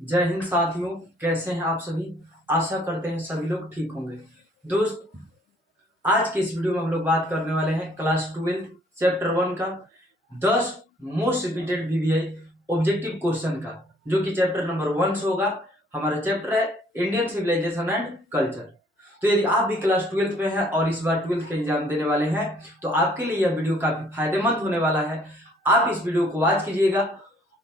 जय हिंद साथियों, कैसे हैं आप सभी। आशा करते हैं सभी लोग ठीक होंगे। दोस्त, आज के इस वीडियो में हम लोग बात करने वाले हैं क्लास 12 चैप्टर 1 का 10 most repeated VVI objective question का, जो कि चैप्टर नंबर 1 से होगा। हमारा चैप्टर है इंडियन सिविलाइजेशन एंड कल्चर। तो यदि आप भी क्लास 12 में हैं और इस बार 12th का एग्जाम देने वाले हैं तो आपके लिए यह वीडियो काफी फायदेमंद होने वाला है। आप इस वीडियो को वॉच कीजिएगा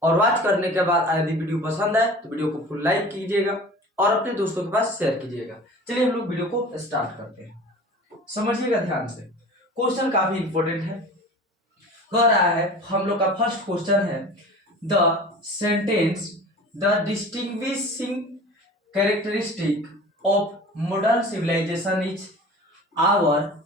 और वॉच करने के बाद यदि वीडियो पसंद आए तो वीडियो को फुल लाइक कीजिएगा और अपने दोस्तों के पास शेयर कीजिएगा। चलिए हम लोग वीडियो को स्टार्ट करते हैं। समझिएगा ध्यान से, क्वेश्चन काफी इंपॉर्टेंट है। कह रहा है, हम लोग का फर्स्ट क्वेश्चन है, the sentence the distinguishing characteristic of modern civilization is our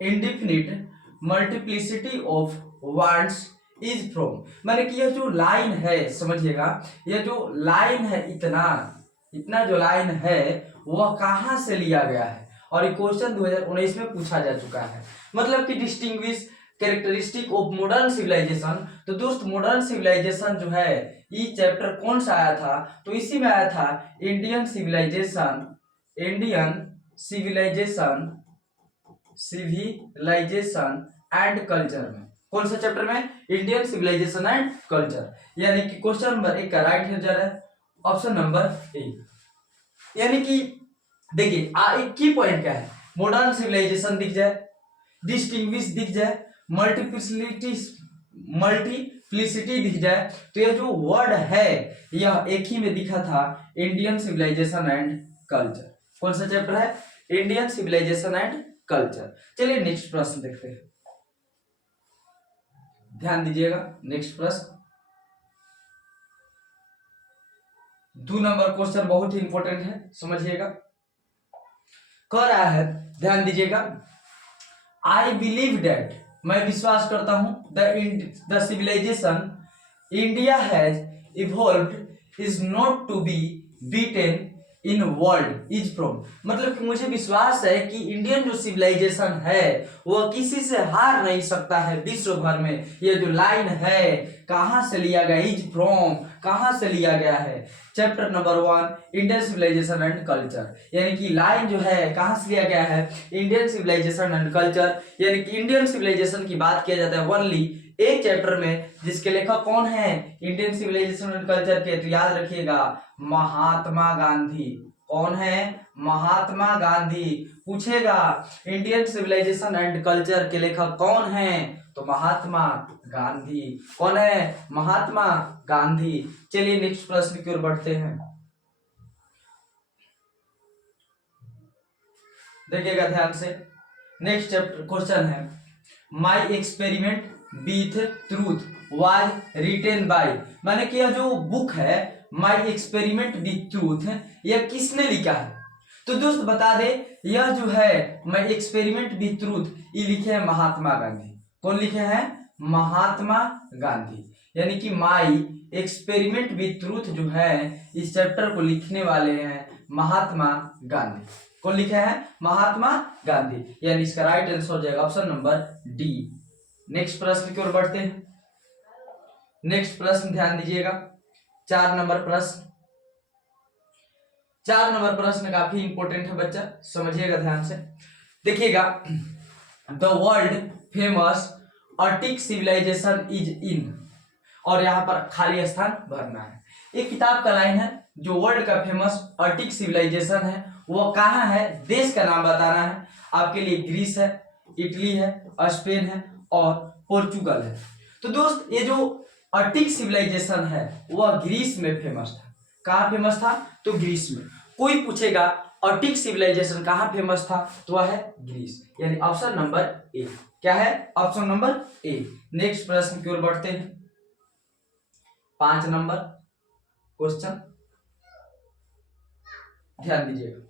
indefinite multiplicity of words is from. माने कि यह जो लाइन है, समझिएगा, यह जो लाइन है, इतना जो लाइन है वह कहां से लिया गया है। और ये क्वेश्चन 2019 में पूछा जा चुका है। मतलब कि distinguish characteristic of modern civilization. तो दोस्त, मॉडर्न सिविलाइजेशन जो है, ये चैप्टर कौन सा आया था? तो इसी में आया था इंडियन सिविलाइजेशन एंड कल्चर में। कौन सा चैप्टर में? Indian civilization and culture. यानी कि क्वेश्चन नंबर 1 का राइट आंसर है ऑप्शन नंबर ए। यानी कि देखिए, एक की पॉइंट क्या है? मॉडर्न सिविलाइजेशन दिख जाए, डिस्टिंग्विश दिख जाए, मल्टीप्लिसिटी दिख जाए, तो यह जो वर्ड है यह एक ही में दिखा था, इंडियन सिविलाइजेशन एंड कल्चर। कौन सा चैप्टर है? Indian civilization and culture. चलिए नेक्स्ट प्रश्न देखते हैं, ध्यान दीजिएगा। नेक्स्ट प्रश्न 2 नंबर क्वेश्चन बहुत ही इंपॉर्टेंट है, समझिएगा। कह रहा है, ध्यान दीजिएगा, आई बिलीव डेट, मैं विश्वास करता हूं, the civilization India has evolved is not to be beaten in world is from. मतलब कि मुझे विश्वास है कि इंडियन जो सिविलाइजेशन है वह किसी से हार नहीं सकता है विश्व भर में। ये जो लाइन है कहां से लिया गया? इज फ्रॉम, कहां से लिया गया है? Chapter number 1 Indian civilization and culture. यानी कि लाइन जो है कहां से लिया गया है? Indian civilization and culture. यानी कि इंडियन सिविलाइजेशन की बात किया जाता है ओनली एक चैप्टर में, जिसके लेखक कौन है? इंडियन सिविलाइजेशन एंड कल्चर के। तो याद रखिएगा, महात्मा गांधी। कौन है? महात्मा गांधी। पूछेगा इंडियन सिविलाइजेशन एंड कल्चर के लेखक कौन है? तो महात्मा गांधी। कौन है? महात्मा गांधी। चलिए नेक्स्ट प्रश्न की ओर बढ़ते हैं, देखिएगा ध्यान से। नेक्स्ट चैप्टर क्वेश्चन है, my experiment with truth was written by. माने कि यह जो बुक है माई एक्सपेरिमेंट विथ ट्रूथ, यह किसने लिखा है? तो दोस्त बता दे, यह जो है माई एक्सपेरिमेंट विथ ट्रूथ, ये लिखे हैं महात्मा गांधी। कौन लिखे हैं? महात्मा गांधी। यानी कि माई एक्सपेरिमेंट विथ ट्रूथ जो है, इस चैप्टर को लिखने वाले हैं महात्मा गांधी। कौन लिखा है? महात्मा गांधी। यानी इसका राइट आंसर हो जाएगा ऑप्शन नंबर डी। नेक्स्ट प्रश्न की ओर बढ़ते हैं। नेक्स्ट प्रश्न ध्यान दीजिएगा, 4 नंबर प्रश्न। 4 नंबर प्रश्न काफी इंपॉर्टेंट है बच्चा, समझिएगा ध्यान से। देखिएगा, the world famous Arctic civilization is in, और यहाँ पर खाली स्थान भरना है। एक किताब का लाइन है, जो वर्ल्ड का फेमस अर्टिक सिविलाइजेशन है वो कहाँ है? देश का नाम बताना है आपके लिए। ग्रीस है, इटली है, स्पेन है और पोर्चुगल है। तो दोस्त, ये जो अर्टिक सिविलाइजेशन है वह ग्रीस में फेमस था। कहाँ फेमस था? तो ग्रीस में। कोई पूछेगा अर्टिक सिविलाइजेशन कहाँ फेमस था, तो वह है ग्रीस। यानी ऑप्शन नंबर ए। क्या है? ऑप्शन नंबर ए। नेक्स्ट प्रश्न की ओर बढ़ते हैं, 5 नंबर क्वेश्चन, ध्यान दीजिएगा।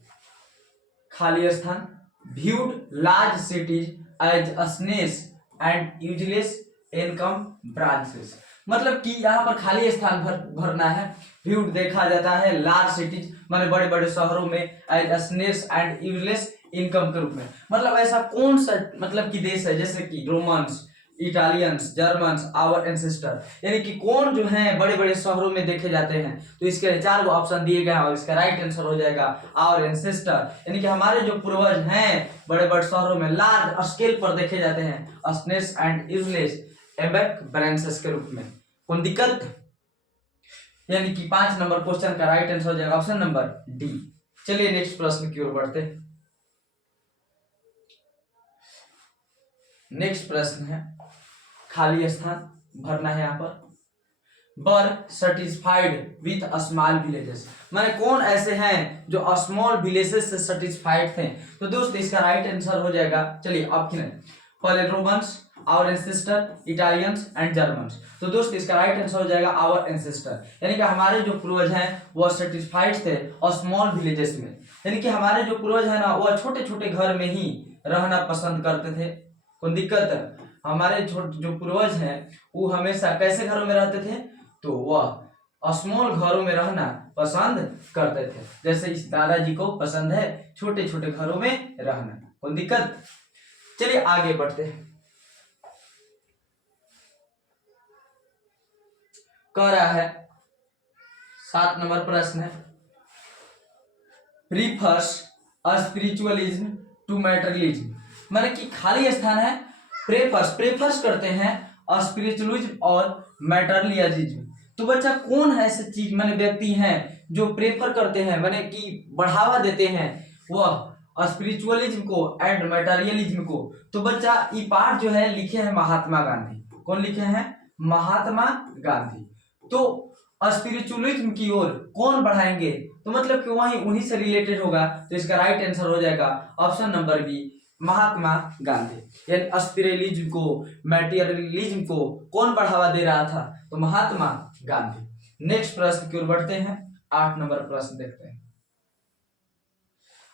खाली स्थान, viewed large cities as snares and useless income branches. मतलब कि यहाँ पर खाली स्थान भरना है। व्यूड देखा जाता है, लार्ज सिटीज माने बड़े बड़े शहरों में, as snares and useless income के रूप में। मतलब ऐसा कौन सा मतलब कि देश है, जैसे कि Romans, Italians, Germans, our ancestor, यानी कि कौन जो है बड़े बड़े शहरों में देखे जाते हैं। तो इसके लिए 4 ऑप्शन दिए गए हैं और इसका राइट आंसर हो जाएगा आवर एंसेस्टर, यानी कि हमारे जो पूर्वज हैं बड़े बड़े शहरों में लार्ज स्केल पर देखे जाते हैं, अस्नेस एंड इजलेस एबेक ब्रांसेस के रूप में। कौन दिक्कत, यानी कि 5 नंबर क्वेश्चन का राइट आंसर हो जाएगा ऑप्शन नंबर डी। चलिए नेक्स्ट प्रश्न की ओर बढ़ते हैं। नेक्स्ट प्रश्न है, खाली स्थान भरना है यहाँ पर। वर सेटिस्फाइड विथ स्मॉल विलेजेस, माने कौन ऐसे हैं जो स्मॉल विलेजेस से सेटिस्फाइड थे। तो दोस्त इसका राइट आंसर हो जाएगा, चलिए ऑप्शन पहले Romans, our ancestor, Italians and Germans. तो दोस्त इसका राइट आंसर हो जाएगा आवर एंसेस्टर, यानी कि हमारे जो पूर्वज हैं वो सेटिस्फाइड थे स्मॉल विलेजेस में, यानी कि हमारे जो पूर्वज है ना वो छोटे छोटे घर में ही रहना पसंद करते थे। कोई दिक्कत है, हमारे जो पूर्वज हैं वो हमेशा कैसे घरों में रहते थे, तो वह स्मॉल घरों में रहना पसंद करते थे, जैसे इस दादाजी को पसंद है छोटे छोटे घरों में रहना। कोई दिक्कत, चलिए आगे बढ़ते हैं। कह रहा है 7 नंबर प्रश्न है, प्रीफर्स स्पिरिचुअलिज्म टू मैटेरियलिज्म, माने कि खाली स्थान है प्रेफर्स करते हैं स्पिरिचुअलिज्म और मैटेरियलिज्म। तो बच्चा कौन है ऐसे चीज माने व्यक्ति हैं जो प्रेफर करते हैं माने कि बढ़ावा देते हैं वह स्पिरिचुअलिज्म को एंड मैटेरियलिज्म को। तो बच्चा ये पाठ जो है लिखे हैं महात्मा गांधी। कौन लिखे हैं, महात्मा गांधी। तो स्पिरिचुअलिज्म की ओर कौन बढ़ाएंगे, तो मतलब कि वही उन्हीं से रिलेटेड होगा। तो इसका राइट आंसर हो जाएगा option number B, Mahatma Gandhi. यानी स्पिरिचुअलिज्म को, मैटेरियलिज्म को कौन बढ़ावा दे रहा था, तो महात्मा गांधी। नेक्स्ट प्रश्न की ओर बढ़ते हैं, 8 नंबर प्रश्न देखते हैं।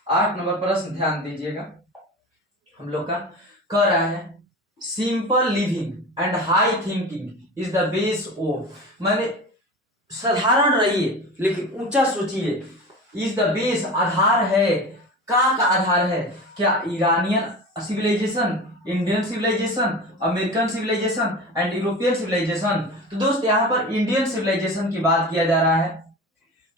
8 नंबर प्रश्न ध्यान दीजिएगा हम लोग का, कह रहा है simple living and high thinking is the base of, माने साधारण रहिए लेकिन ऊंचा सोचिए, इज द बेस आधार है, का आधार है, क्या Iranian civilization, Indian civilization, American civilization and European civilization. तो दोस्त यहाँ पर इंडियन सिविलाइजेशन की बात किया जा रहा है,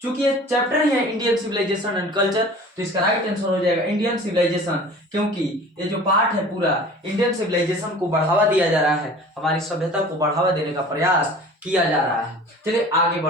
क्योंकि ये चैप्टर ही है इंडियन सिविलाइजेशन एंड कल्चर। तो इसका राइट आंसर हो जाएगा इंडियन सिविलाइजेशन, क्योंकि ये जो पार्ट है पूरा इंडियन सिविलाइजेशन को बढ़ावा दिया जा रहा है, हमारी सभ्यता को बढ़ावा देने का प्रयास किया जा रहा है। चलिए आगे बढ़